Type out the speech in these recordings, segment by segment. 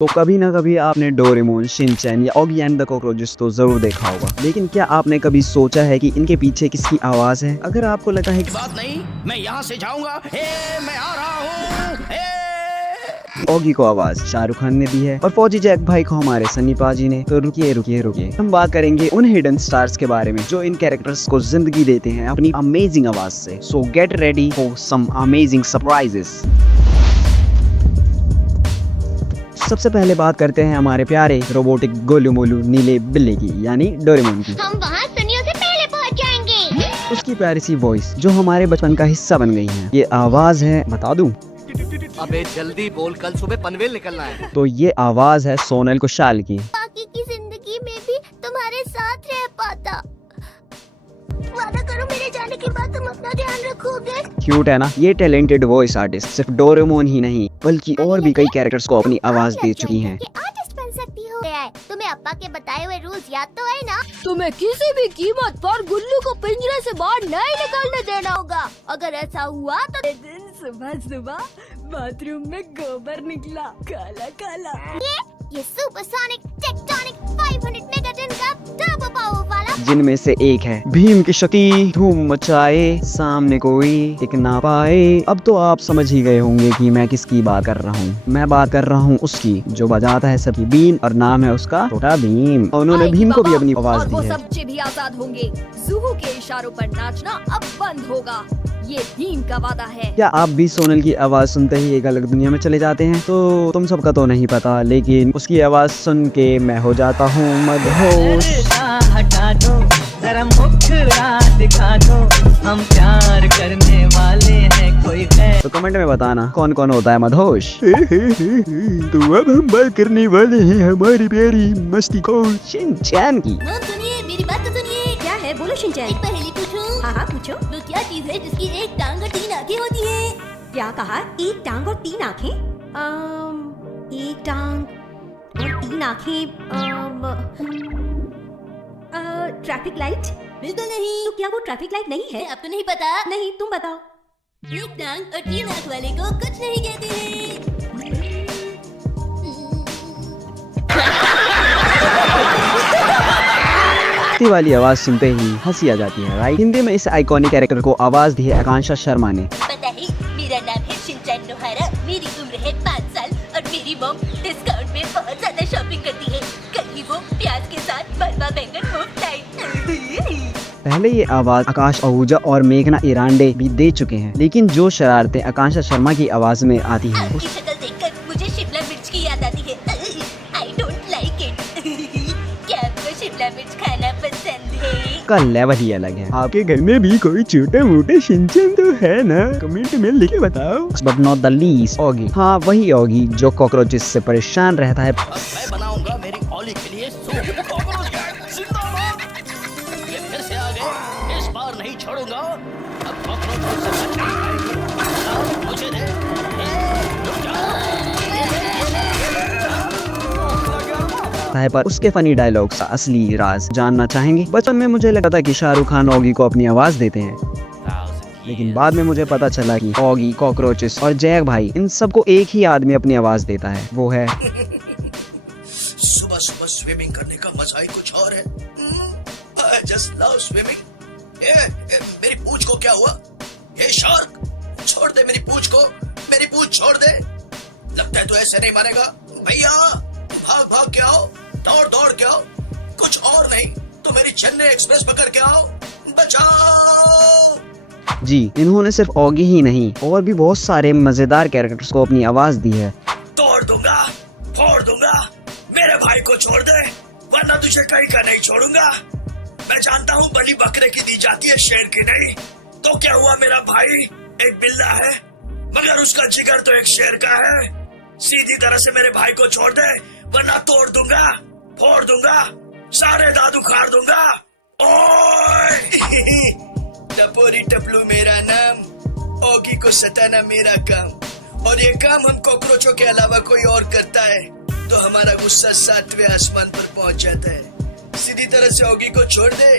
तो कभी ना कभी आपने डोरेमोन, शिनचैन या ऑगी एंड द कॉकरोचेस तो जरूर देखा होगा, लेकिन क्या आपने कभी सोचा है कि इनके पीछे किसकी आवाज है? अगर आपको लगा है कि बात नहीं, मैं यहाँ से जाऊंगा, मैं आ रहा हूँ। ऑगी को आवाज शाहरुख खान ने दी है और फौजी जैक भाई को हमारे सन्नी पाजी ने, तो रुकिए रुकिए रुकिए, हम बात करेंगे उन हिडन स्टार्स के बारे में जो इन कैरेक्टर्स को जिंदगी देते हैं अपनी अमेजिंग आवाज से। So get ready for some amazing surprises. सबसे पहले बात करते हैं हमारे प्यारे रोबोटिक गोलू मोलू नीले बिल्ली की, यानी डोरेमोन की। हम वहाँ सनियों से पहले पहुँच जाएंगे। उसकी प्यारी सी वॉइस जो हमारे बचपन का हिस्सा बन गई है। ये आवाज है, बता दूं, अबे जल्दी बोल, कल सुबह पनवेल निकलना है। तो ये आवाज है सोनल कुशाल की। बाकी की जिंदगी में भी तुम्हारे साथ रह पाता। वादा करो मेरे जाने के बाद तुम अपना ध्यान रखोगे। क्यूट है ना? ये टैलेंटेड वॉइस आर्टिस्ट सिर्फ डोरेमोन ही नहीं बल्कि और भी कई कैरेक्टर्स को अपनी आवाज दे चुकी हैं। आर्टिस्ट बन सकती हो। तुम्हें अप्पा के बताए हुए रूल्स याद तो है ना? तुम्हें किसी भी कीमत पर गुल्लू को पिंजरे से बाहर नहीं निकलने देना होगा। अगर ऐसा हुआ तो दिन सुबह सुबह बाथरूम में गोबर निकला, काला काला। ये सुपरसोनिक टेक्टोनिक 500 मेगाटन का टर्बो पावर वाला, जिनमें से एक है भीम की शक्ति धूम मचाए, सामने कोई टिक ना पाए। अब तो आप समझ ही गए होंगे कि मैं किसकी बात कर रहा हूँ। मैं बात कर रहा हूँ उसकी जो बजाता है सबकी बीन और नाम है उसका छोटा भीम। उन्होंने भीम को भी अपनी आवाज और वो दी है। सब भी आजाद होंगे। जुहू के इशारों पर नाचना अब बंद होगा, ये भीम का वादा है। क्या आप भी सोनल की आवाज सुनते ही एक अलग दुनिया में चले जाते हैं? तो तुम सबका तो नहीं पता, लेकिन उसकी आवाज सुन के मैं हो जाता हूँ मदहोश। हटा दो जरा मुखड़ा दिखा दो, हम प्यार करने वाले हैं कोई है। तो कमेंट में बताना कौन कौन होता है मदहोश। तो अब हम बात करने वाले हैं हमारी प्यारी मस्ती खोर शिनचैन की। सुनिए मेरी बात तो सुनिए। क्या है, बोलो शिनचैन। एक पहेली पूछूं? हाँ हाँ पूछो। वो क्या चीज है जिसकी एक टांग और 3 आंखें होती है? क्या कहा? एक टांग और 3 आँखें? एक टांग और 3 आँखें। Traffic light? बिल्कुल नहीं। तो क्या वो ट्रैफिक लाइट नहीं है? आपको नहीं पता? नहीं, तुम बताओ। एक टांग और 3 आंख वाले को कुछ नहीं कहते हैं। मस्ती वाली आवाज सुनते ही हंसी आ जाती है, राइट? हिंदी में इस आइकॉनिक कैरेक्टर को आवाज दी है आकांक्षा शर्मा ने। पता है, मेरा नाम है शिनचैन नोहारा, मेरी उम्र है 5 साल और मेरी मॉम डिस्काउंट में बहुत ज्यादा शॉपिंग करती है। कहीं वो प्याज के साथ भरवा बैंगन मुफ्त लाई। पहले ये आवाज आकाश आहूजा और मेघना इरांडे भी दे चुके हैं, लेकिन जो शरारतें आकांक्षा शर्मा की आवाज में आती है आपकी शक्ल देखकर मुझे शिमला मिर्च की याद आती है। I don't like it. क्या आपको शिमला मिर्च खाना पसंद है? उसका लेवल ही अलग है। आपके घर में भी कोई छोटे मोटे शिनचैन तो है ना? कमेंट में लिख के बताओ। But not the least Oggy. हाँ, वही ऑगी जो कॉकरोचेस से परेशान रहता है। अब मैं बनाऊंगा मेरी ऑली के लिए सूप। कॉकरोच गैंग जिंदाबाद। ये फिर से आ गए, इस बार नहीं छोड़ूंगा। अब कॉकरोच से बच नहीं पाएंगे। अब मुझे दे। रुक जा। पर उसके फनी डायलॉग्स का असली राज जानना चाहेंगे? बचपन में मुझे लगता था कि शाहरुख खान ऑगी को अपनी आवाज देते हैं, लेकिन बाद में मुझे पता चला कि ऑगी, कॉकरोचेस और जैक भाई इन सबको एक ही आदमी अपनी आवाज देता है। वो है सुबह सुबह स्विमिंग करने का मजा ही कुछ और है। I just love swimming. मेरी पूंछ को क्या हुआ? ये शार्क, छोड़ दे मेरी पूंछ को, मेरी पूंछ छोड़ दे। लगता है तू ऐसे नहीं मारेगा। भैया भाग भाग के आओ, दौड़ दौड़ के आओ, कुछ और नहीं तो मेरी चेन्नई एक्सप्रेस पकड़ के आओ, बचाओ। जी, इन्होंने सिर्फ ऑगी ही नहीं और भी बहुत सारे मजेदार कैरेक्टर्स को अपनी आवाज दी है। तोड़ दूंगा, फोड़ दूंगा, मेरे भाई को छोड़ दे वरना तुझे कहीं का नहीं छोड़ूंगा। मैं जानता हूँ बलि बकरे की दी जाती है, शेर की नहीं। तो क्या हुआ, मेरा भाई एक बिल्ला है मगर उसका जिगर तो एक शेर का है। सीधी तरह से मेरे भाई को छोड़ दे वरना तोड़ दूंगा, फोड़ दूंगा, सारे दांत उखाड़ दूंगा। ओए टपोरी टपलू मेरा नाम, ऑगी को सताना मेरा काम, और ये काम हम कॉकरोचों के अलावा कोई और करता है तो हमारा गुस्सा 7वें आसमान पर पहुंच जाता है। सीधी तरह से ऑगी को छोड़ दे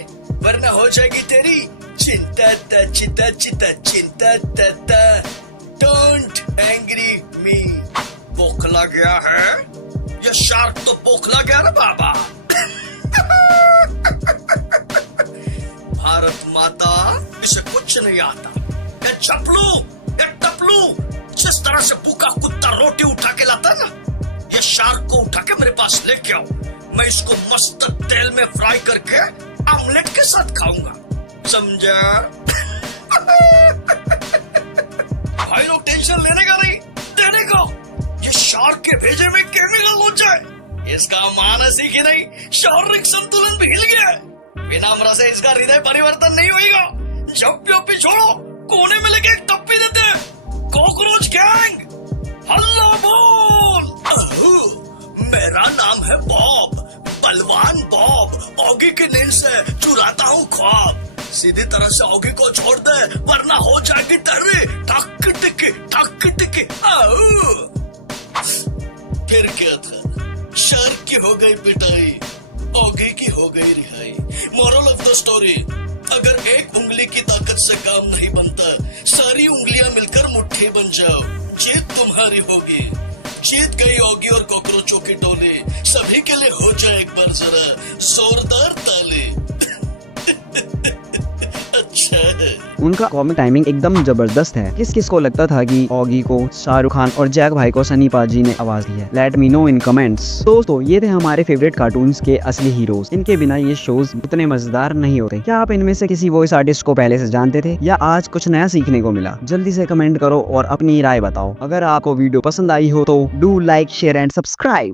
वरना हो जाएगी तेरी चिंता ता चिता चिता चिंता ता। डोंट एंग्री मी। भूख लग गया है? शार्क तो पोखला गया ना बाबा। भारत माता, इसे कुछ नहीं आता। ये चपलू, ये टपलू, जिस तरह से भूखा कुत्ता रोटी उठा के लाता ना, ये शार्क को उठा के मेरे पास लेके आओ। मैं इसको मस्त तेल में फ्राई करके ऑमलेट के साथ खाऊंगा, समझा? भाई लोग टेंशन लेने का नहीं, देने का। ये शार्क के भेजे में केमिकल हो जाए, इसका मानसिक ही नहीं शारीरिक संतुलन भी हिल गया है। विनम्र से इसका हृदय परिवर्तन नहीं होगा। जब भी छोड़ो कोने में लेके एक टप्पी देते हैं। कॉकरोच गैंग, हल्ला बोल। मेरा नाम है बॉब, बलवान बॉब। ऑगी की नींद से चुराता हूँ ख्वाब। सीधी तरह से ऑगी को छोड़ दे वरना हो जाएगी तेरी ठक टिकी। फिर क्या था, शार्क की हो गई पिटाई, ऑगी की हो गई रिहाई। मोरल ऑफ द स्टोरी, अगर एक उंगली की ताकत से काम नहीं बनता, सारी उंगलियां मिलकर मुट्ठी बन जाओ, जीत तुम्हारी होगी। जीत गई ऑगी और कॉकरोचों की टोली। सभी के लिए हो जाए एक बार जरा जोरदार ताली। अच्छा है। उनका कॉमिक टाइमिंग एकदम जबरदस्त है। किस किस को लगता था कि ऑगी को शाहरुख खान और जैक भाई को सनी पाजी ने आवाज दी है? लेट मी नो इन कमेंट्स। दोस्तों, ये थे हमारे फेवरेट कार्टून्स के असली हीरोज। इनके बिना ये शोज उतने मजेदार नहीं होते। क्या आप इनमें से किसी वॉइस आर्टिस्ट को पहले से जानते थे या आज कुछ नया सीखने को मिला? जल्दी से कमेंट करो और अपनी राय बताओ। अगर आपको वीडियो पसंद आई हो तो do like, share and subscribe.